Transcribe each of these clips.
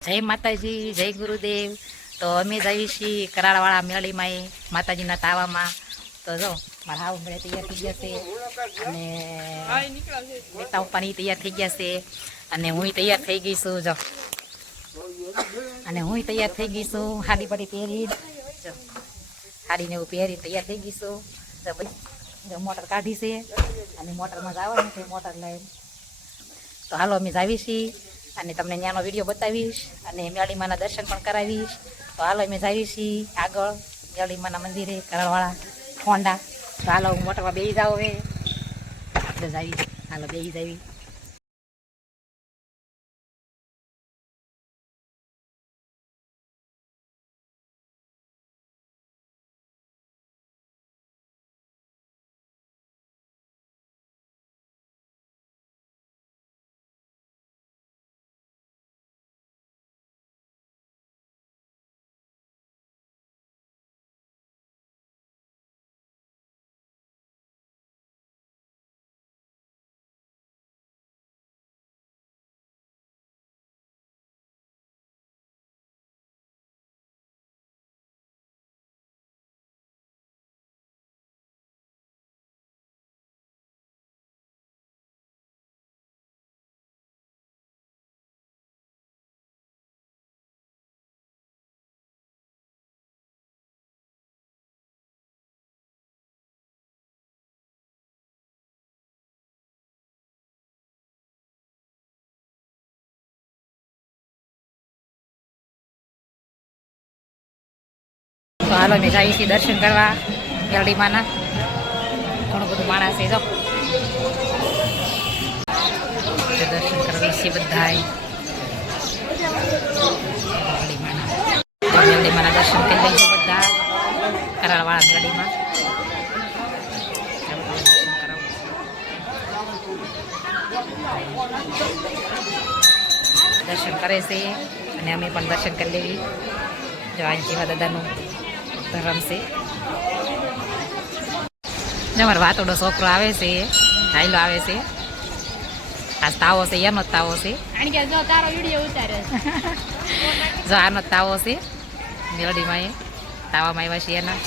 જય માતાજી, જય ગુરુદેવ। તો અમે જઈએ છીએ કરાળવાળા મેળીમાં એ માતાજીના તાવામાં। તો જો મારા હાવ મળે તૈયાર થઈ ગયા છે અને બેટા પપ્પાની તૈયાર થઈ ગયા છે અને હું તૈયાર થઈ ગઈ છું। જો અને હું તૈયાર થઈ ગઈ છું, હાડી પડી પહેરી, જો હાડીને એવું પહેરી તૈયાર થઈ ગઈ છું। જો મોટર કાઢી છે અને મોટરમાં જવાનું છે, મોટર લઈને। તો હાલો અમે જાવી છીએ અને તમને ત્યાંનો વિડીયો બતાવીશ અને મેળીમાના દર્શન પણ કરાવીશ। તો હાલો અમે જઈએ છીએ આગળ મેળીમાના મંદિરે કરાળવાળા ફોંડા। તો હાલો હું મોટરમાં બેસી જાઉં હવે જાવી, હાલો બેસી જાવી। તો હાલો અમે જઈએ છીએ દર્શન કરવા મેળીમાના। ઘણું બધું માણસ છે, જો દર્શન કરવા છીએ બધાય મેળીમાના દર્શન કરી લઈશું બધા કરાળવાળા મેળીમાં। દર્શન કરે છે અને અમે પણ દર્શન કરી લેવી। જો આ જેવા દાદાનું ધર્મ છે। અમારો વાતોડો છોકરો આવે છે, હાઈલો આવે છે, આ તાવો છે, એનો તાવો છે, જો આનો તાવો છે મેળડીમાં એ તાવામાં આવ્યા છે એના।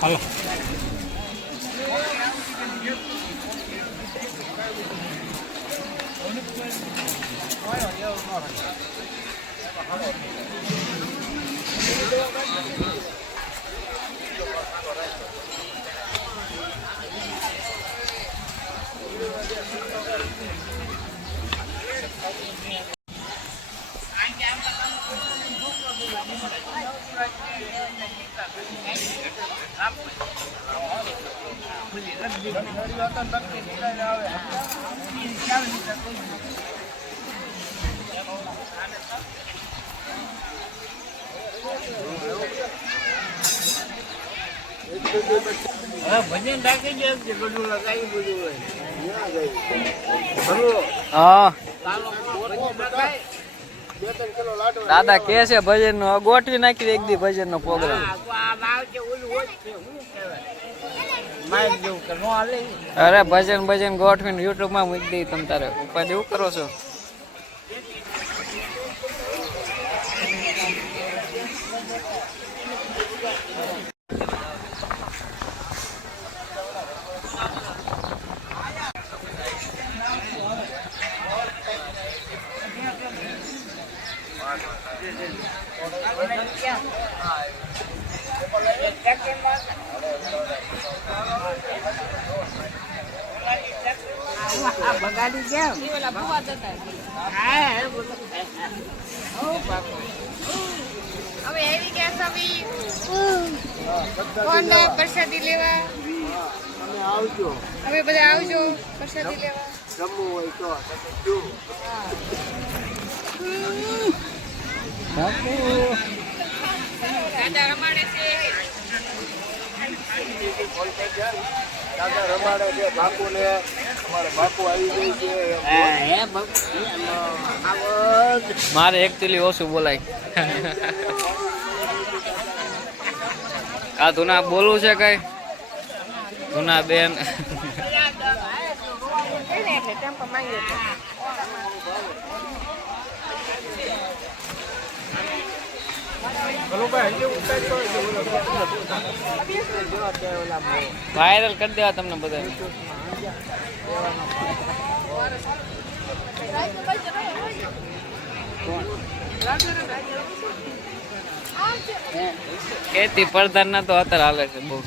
Halo. ભજન રાખી દે, બધું લગાવી બધું દાદા કે છે ભજન નો ગોઠવી નાખી એક દી ભજન નો પ્રોગ્રામ। અરે ભજન ગોઠવીને યુટ્યુબ માં મૂકી દઈ, તમ તારે ઉપાધિ એવું કરો છો? બગાડી ગયા હવે આવી ગયા સવી કોણ પ્રસાદી લેવા। તમે આવજો, હવે બધા આવજો પ્રસાદી લેવા, જમવું હોય તો। દાદા રમાડે છે. દાદા રમાડે છે બાપુ ને અમારે બાપુ આવી ગઈ છે. મારે એકચ્યુઅલી ઓછું બોલાય. આ ધુના બોલવું છે કઈ ધુના બેન? વાયરલ કરી દેવા તમને બધા. ખેતી પ્રધાન ના તો અત્યારે હાલે છે બહુ.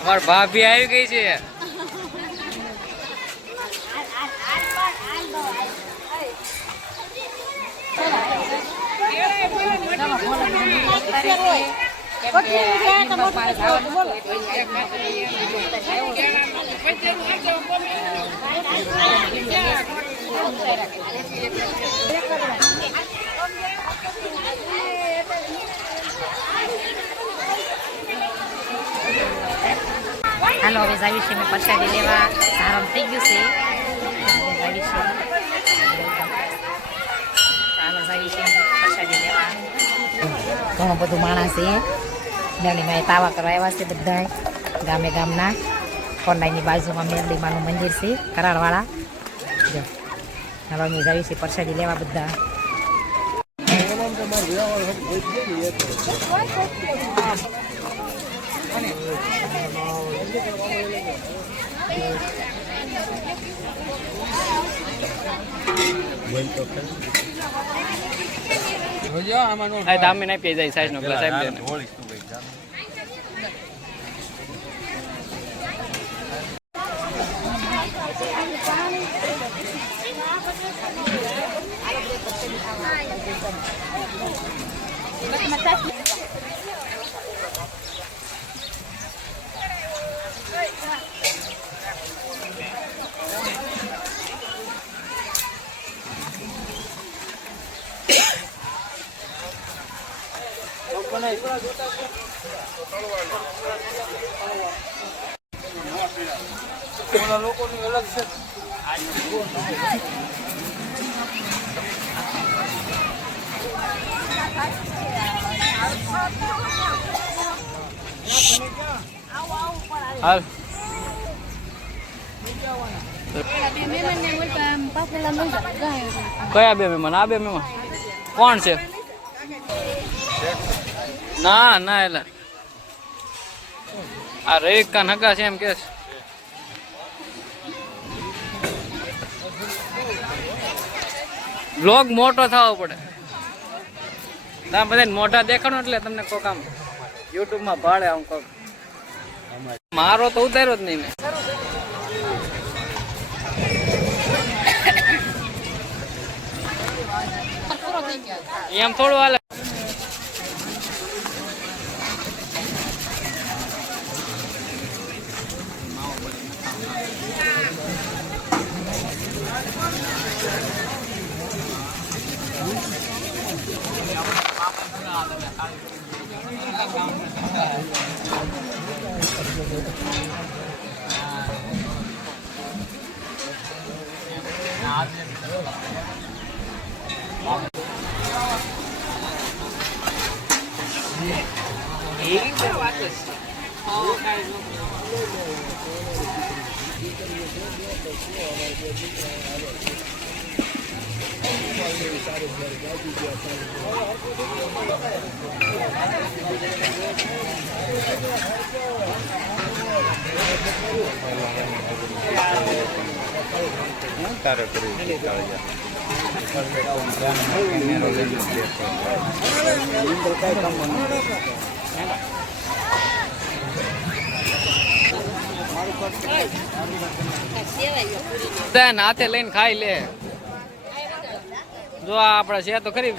અમાર ભાભી આવી ગઈ છે. હાલો હવે જાવી છે મેં પ્રસાદી લેવા. સારમ થઈ ગયું છે. જાવી છે. હાલો જાવી છે પ્રસાદી લેવા. ઘણું બધું માણસ છે. મેરડીમાં તાવા કરવા આવ્યા છે બધા ગામે ગામના. કોંડાઈની બાજુમાં મેરડીમાનું મંદિર છે કરાળવાળા. જો હવે અમે જાવી છે પ્રસાદી લેવા બધા. દામી ના પી જાય સાઈઝ નો ગ્લાસ આપી દે. લોકોની અલગ છે. હાલ કયા બે મહેમાન? આ બે મહેમાન કોણ છે? ના ના એટલે આ રવિક કા નગા છે એમ કે છે. બ્લોગ મોટો થવો પડે. તમે બધા મોટા દેખાડો એટલે તમને કોક આમ યુટ્યુબમાં ભાડે આમ કોક. મારો તો ઉતાર્યો જ નહીં મેં. એમ થોડું હાલે. તારે કરી હાથે લઈને ખાઈ લે જો આપડે છે તો ખરી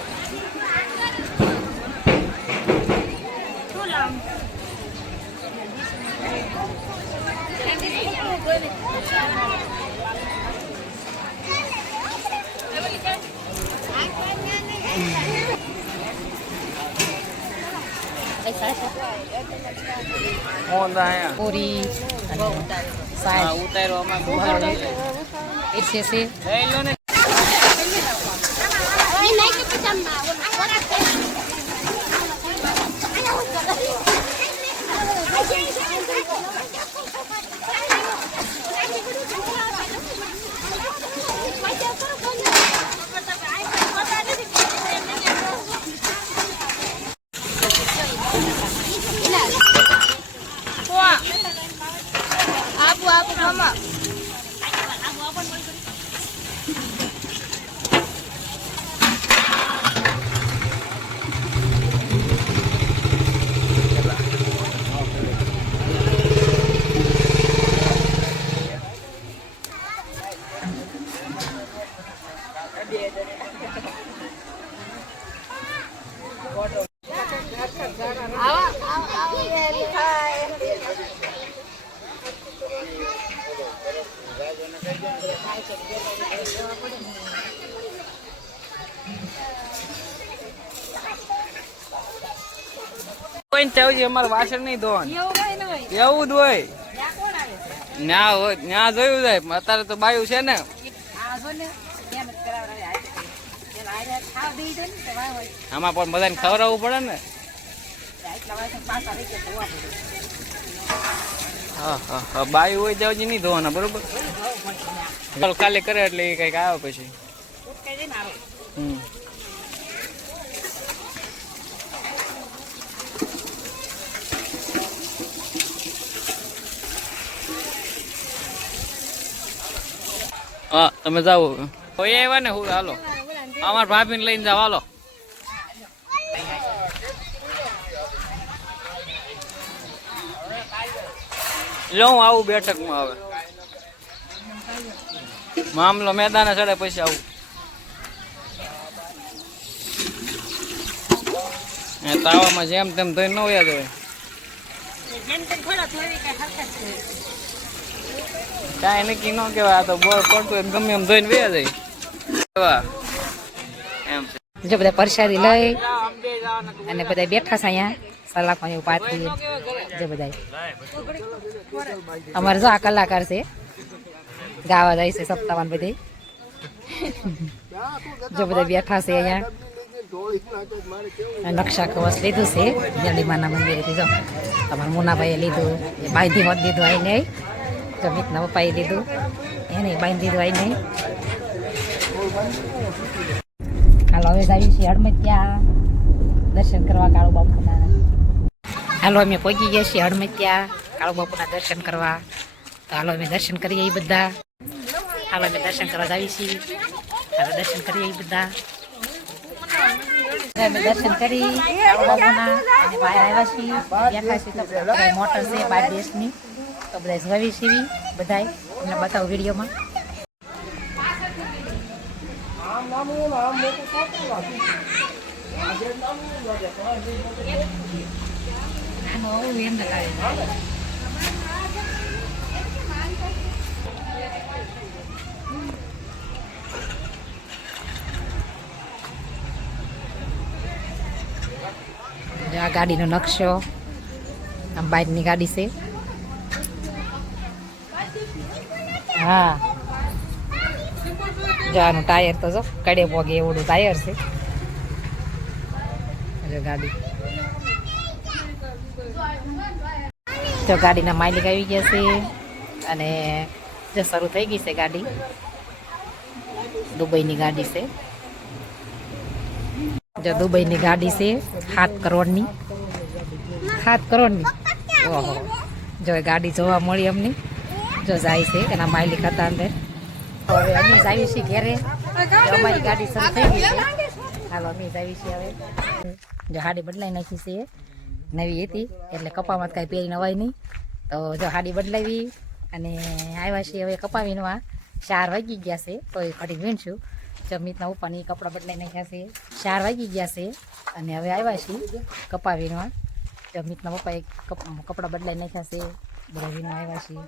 પૂરી સાહેબ ઉતારવામાં એસી આપુ મામા અમારે વાસણ નહીં ધોવાનું એવું જ હોય ન્યા જોયું જાય અત્યારે તો બાયું છે ને આમાં પણ બધાને ખવડાવવું પડે ને હા બાયું હોય ત્યાં નહીં ધોવાના બરોબર ખાલી કરે એટલે એ કઈક આવે પછી હા તમે જાઓ કોઈ આવ્યા ને હું હાલો અમાર ભાભીને લઈને જાવ હાલો લો હું આવું બેઠકમાં હવે મામલો મેદાને ચડે પછી આવું તાવામાં જેમ તેમ ધોઈ ન હોય જ કાંઈ નક્કી ન કેવાય આ તો બોર પડતું હોય ગમે એમ ધોઈને વ્યા જાય એમ છે જો બધા પ્રસાદી લઈ અને બધા બેઠા છે અહીંયા સલાખમાં એવું પાથરી જો બધા અમારે જો આ કલાકાર છે ગાવા જાય છે સપ્તાહમાં બધે જો બધા બેઠા છે અહીંયા નકશા કવચ લીધું છે જડીમાના મંદિરેથી જો તમારા મુનાભાઈએ લીધું બાંધી મત દીધું આવીને જો મિતના પપ્પાએ લીધું એને બાંધી દીધું આવીને હાલો હવે આવી છીએ હડમતિયા દર્શન કરવા કાળુ બાપુના હાલો અમે પહોંચી ગયા છીએ હડમતિયા કાળુ બાપુના દર્શન કરવા તો હાલો અમે દર્શન કરીએ એ બધા હાલો અમે દર્શન કરવા આવી છીએ હાલો દર્શન કરીએ એ બધા અમે દર્શન કરી કાળુ બાપુના અને બહાર આવ્યા છીએ બેઠા છીએ તો બધા મોટર છે બહાર દેશની તો બધા જોવી છીએ બધા અમને બતાવો વિડીયોમાં આ ગાડીનો નકશો આમ બાઇકની ગાડી છે હા જવાનું ટાયર તો જો કડે પોગે એવડું ટાયર છે ગાડી જો ગાડીના માલિક આવી ગયા છે અને જો શરૂ થઈ ગઈ છે ગાડી. દુબઈની ગાડી છે. જો દુબઈની ગાડી છે 7 કરોડની. 7 કરોડની. ઓહો, જો ગાડી જોવા મળી અમને. જો જાય છે એના માલિક હતા અંદર. હવે અમે જ આવી છીએ ઘેરે. અમારી ગાડી શરૂ થઈ ગઈ છે. હાલો અમે જ આવી છીએ હવે. જો હાડી બદલાઈ નાખી છે, નવી હતી એટલે કપામાં કાંઈ પહેરી નવાય નહીં. તો જો હાડી બદલાવી અને આવ્યા છીએ હવે કપાવીને. 4 વાગી ગયા છે તો એ ઘડી વીણશું. જમીતના ઉપરની કપડાં બદલાઈ નાખ્યા છે. 4 વાગી ગયા છે અને હવે આવ્યા છીએ કપાવીને. જમીતના પપ્પાએ કપડાં બદલાઈ નાખ્યા છે. બધા વીણવા આવ્યા છીએ.